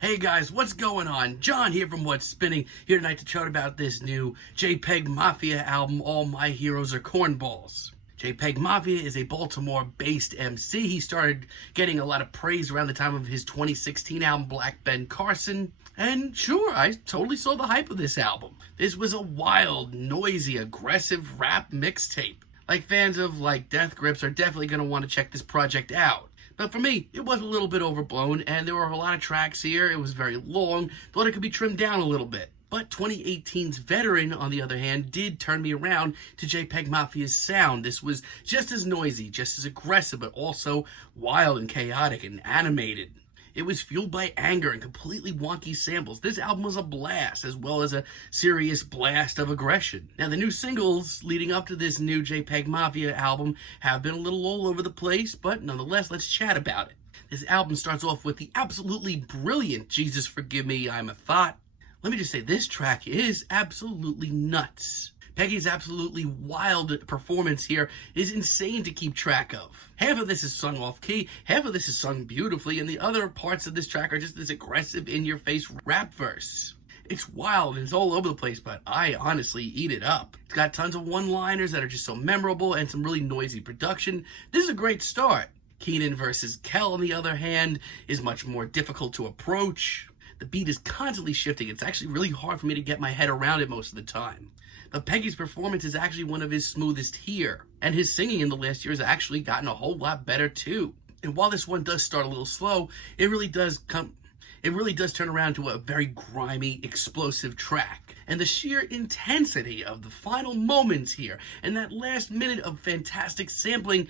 Hey guys, what's going on? John here from What's Spinning, here tonight to chat about this new JPEGMAFIA album, All My Heroes Are Cornballs. JPEGMAFIA is a Baltimore-based MC. He started getting a lot of praise around the time of his 2016 album, Black Ben Carson. And sure, I totally saw the hype of this album. This was a wild, noisy, aggressive rap mixtape. Like fans of Death Grips are definitely going to want to check this project out. But for me, it was a little bit overblown, and there were a lot of tracks here. It was very long. Thought it could be trimmed down a little bit. But 2018's Veteran, on the other hand, did turn me around to JPEGMAFIA's sound. This was just as noisy, just as aggressive, but also wild and chaotic and animated. It was fueled by anger and completely wonky samples. This album was a blast, as well as a serious blast of aggression. Now, the new singles leading up to this new JPEGMAFIA album have been a little all over the place, but nonetheless, let's chat about it. This album starts off with the absolutely brilliant Jesus Forgive Me, I'm a Thot. Let me just say, this track is absolutely nuts. Peggy's absolutely wild performance here is insane to keep track of. Half of this is sung off key, half of this is sung beautifully, and the other parts of this track are just this aggressive, in-your-face rap verse. It's wild and it's all over the place, but I honestly eat it up. It's got tons of one-liners that are just so memorable and some really noisy production. This is a great start. Kenan versus Kel, on the other hand, is much more difficult to approach. The beat is constantly shifting. It's actually really hard for me to get my head around it most of the time. But Peggy's performance is actually one of his smoothest here. And his singing in the last year has actually gotten a whole lot better too. And while this one does start a little slow, it really does turn around to a very grimy, explosive track. And the sheer intensity of the final moments here, and that last minute of fantastic sampling,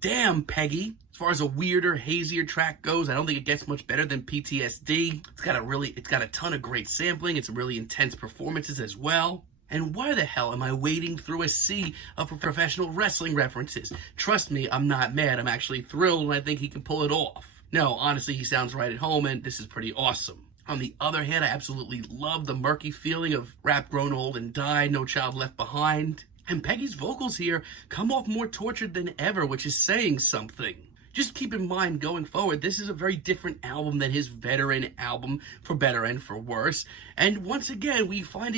damn, Peggy. As far as a weirder, hazier track goes, I don't think it gets much better than PTSD. It's got a ton of great sampling and some really intense performances as well. And why the hell am I wading through a sea of professional wrestling references? Trust me, I'm not mad. I'm actually thrilled, and I think he can pull it off. No, honestly, he sounds right at home, and this is pretty awesome. On the other hand, I absolutely love the murky feeling of Rap Grown Old and Die, No Child Left Behind. And Peggy's vocals here come off more tortured than ever, which is saying something. Just keep in mind, going forward, this is a very different album than his Veteran album, for better and for worse. And once again, we find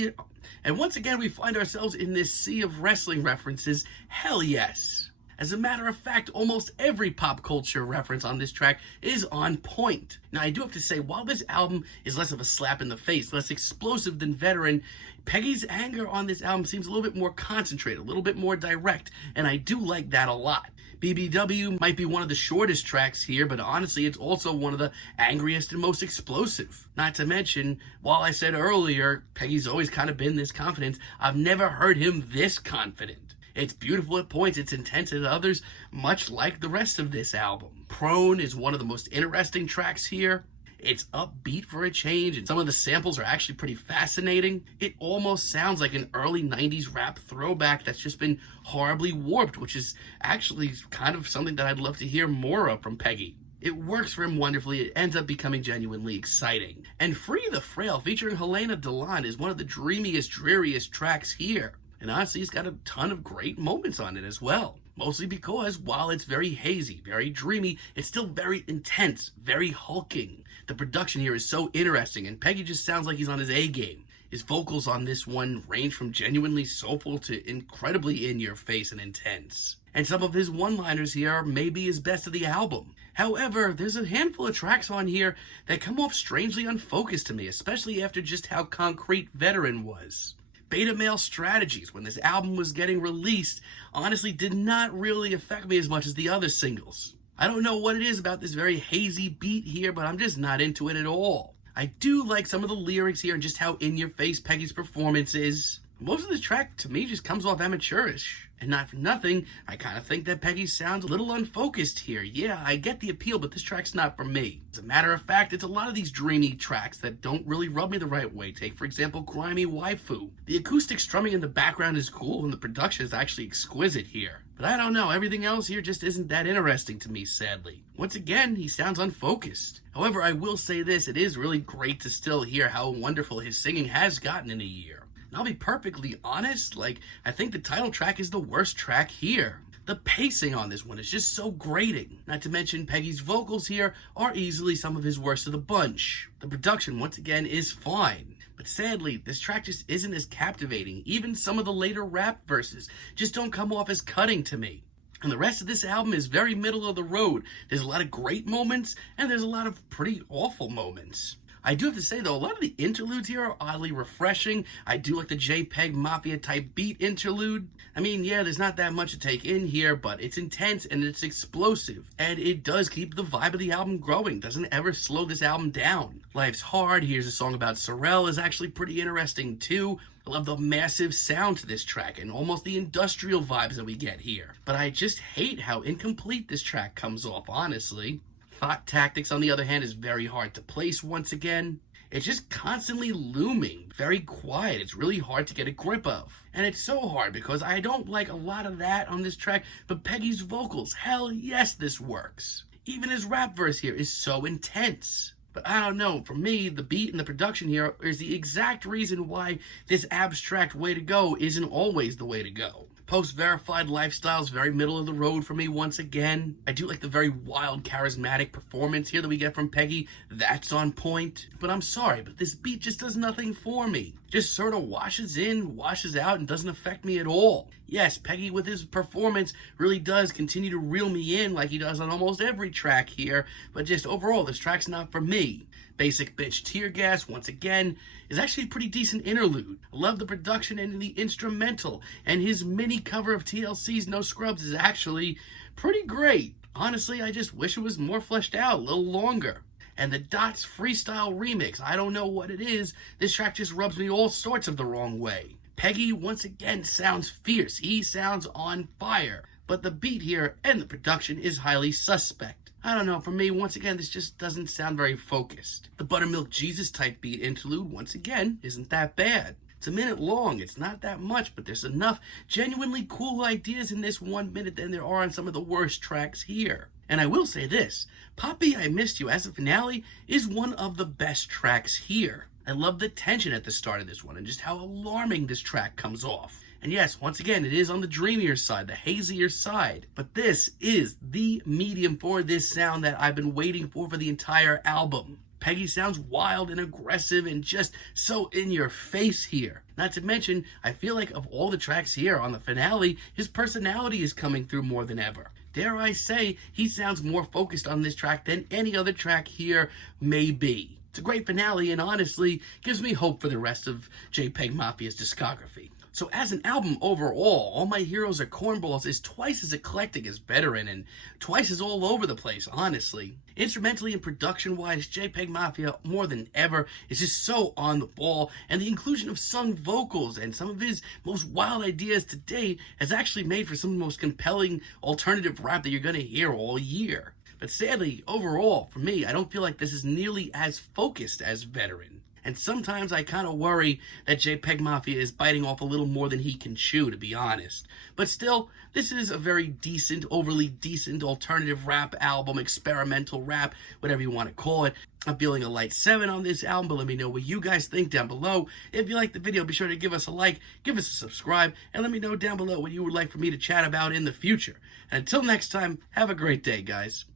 ourselves in this sea of wrestling references. Hell yes. As a matter of fact, almost every pop culture reference on this track is on point. Now, I do have to say, while this album is less of a slap in the face, less explosive than Veteran, Peggy's anger on this album seems a little bit more concentrated, a little bit more direct, and I do like that a lot. BBW might be one of the shortest tracks here, but honestly, it's also one of the angriest and most explosive. Not to mention, while I said earlier, Peggy's always kind of been this confident, I've never heard him this confident. It's beautiful at points, it's intense at others, much like the rest of this album. Prone is one of the most interesting tracks here. It's upbeat for a change, and some of the samples are actually pretty fascinating. It almost sounds like an early 90s rap throwback that's just been horribly warped, which is actually kind of something that I'd love to hear more of from Peggy. It works for him wonderfully. It ends up becoming genuinely exciting. And Free the Frail, featuring Helena DeLon, is one of the dreamiest, dreariest tracks here. And honestly, it's got a ton of great moments on it as well. Mostly because, while it's very hazy, very dreamy, it's still very intense, very hulking. The production here is so interesting, and Peggy just sounds like he's on his A-game. His vocals on this one range from genuinely soulful to incredibly in-your-face and intense. And some of his one-liners here are maybe his best of the album. However, there's a handful of tracks on here that come off strangely unfocused to me, especially after just how concrete Veteran was. Beta male strategies, when this album was getting released, honestly did not really affect me as much as the other singles. I don't know what it is about this very hazy beat here, but I'm just not into it at all. I do like some of the lyrics here and just how in-your-face Peggy's performance is. Most of this track, to me, just comes off amateurish. And not for nothing, I kind of think that Peggy sounds a little unfocused here. Yeah, I get the appeal, but this track's not for me. As a matter of fact, it's a lot of these dreamy tracks that don't really rub me the right way. Take, for example, Grimy Waifu. The acoustic strumming in the background is cool, and the production is actually exquisite here. But I don't know, everything else here just isn't that interesting to me, sadly. Once again, he sounds unfocused. However, I will say this, it is really great to still hear how wonderful his singing has gotten in a year. And I'll be perfectly honest, I think the title track is the worst track here. The pacing on this one is just so grating. Not to mention Peggy's vocals here are easily some of his worst of the bunch. The production, once again, is fine. But sadly, this track just isn't as captivating. Even some of the later rap verses just don't come off as cutting to me. And the rest of this album is very middle of the road. There's a lot of great moments, and there's a lot of pretty awful moments. I do have to say, though, a lot of the interludes here are oddly refreshing. I do like the JPEGMAFIA type beat interlude. I mean, yeah, there's not that much to take in here, but it's intense and it's explosive. And it does keep the vibe of the album growing. Doesn't ever slow this album down. Life's Hard, here's a song about Frail, is actually pretty interesting, too. I love the massive sound to this track and almost the industrial vibes that we get here. But I just hate how incomplete this track comes off, honestly. Thot Tactics, on the other hand, is very hard to place once again. It's just constantly looming, very quiet. It's really hard to get a grip of. And it's so hard because I don't like a lot of that on this track, but Peggy's vocals, hell yes, this works. Even his rap verse here is so intense. But I don't know, for me, the beat and the production here is the exact reason why this abstract way to go isn't always the way to go. Post-verified lifestyle's very middle of the road for me once again. I do like the very wild, charismatic performance here that we get from Peggy. That's on point. But I'm sorry, but this beat just does nothing for me. Just sort of washes in, washes out, and doesn't affect me at all. Yes, Peggy with his performance really does continue to reel me in like he does on almost every track here, but just overall, this track's not for me. Basic Bitch Tear Gas, once again, is actually a pretty decent interlude. I love the production and the instrumental, and his mini cover of TLC's No Scrubs is actually pretty great. Honestly, I just wish it was more fleshed out, a little longer. And the Thot's freestyle remix, I don't know what it is, this track just rubs me all sorts of the wrong way. Peggy, once again, sounds fierce. He sounds on fire. But the beat here and the production is highly suspect. I don't know, for me, once again, this just doesn't sound very focused. The Buttermilk Jesus type beat interlude, once again, isn't that bad. It's a minute long, it's not that much, but there's enough genuinely cool ideas in this 1 minute than there are on some of the worst tracks here. And I will say this, Papi, I Missed You as a finale is one of the best tracks here. I love the tension at the start of this one and just how alarming this track comes off. And yes, once again, it is on the dreamier side, the hazier side. But this is the medium for this sound that I've been waiting for the entire album. Peggy sounds wild and aggressive and just so in your face here. Not to mention, I feel like of all the tracks here on the finale, his personality is coming through more than ever. Dare I say, he sounds more focused on this track than any other track here may be. It's a great finale and honestly gives me hope for the rest of JPEGMAFIA's discography. So as an album overall, All My Heroes Are Cornballs is twice as eclectic as Veteran and twice as all over the place, honestly. Instrumentally and production-wise, JPEGMAFIA, more than ever, is just so on the ball, and the inclusion of sung vocals and some of his most wild ideas to date has actually made for some of the most compelling alternative rap that you're going to hear all year. But sadly, overall, for me, I don't feel like this is nearly as focused as Veteran. And sometimes I kind of worry that JPEGMAFIA is biting off a little more than he can chew, to be honest. But still, this is a very decent, overly decent alternative rap album, experimental rap, whatever you want to call it. I'm feeling a light 7 on this album, but let me know what you guys think down below. If you like the video, be sure to give us a like, give us a subscribe, and let me know down below what you would like for me to chat about in the future. And until next time, have a great day, guys.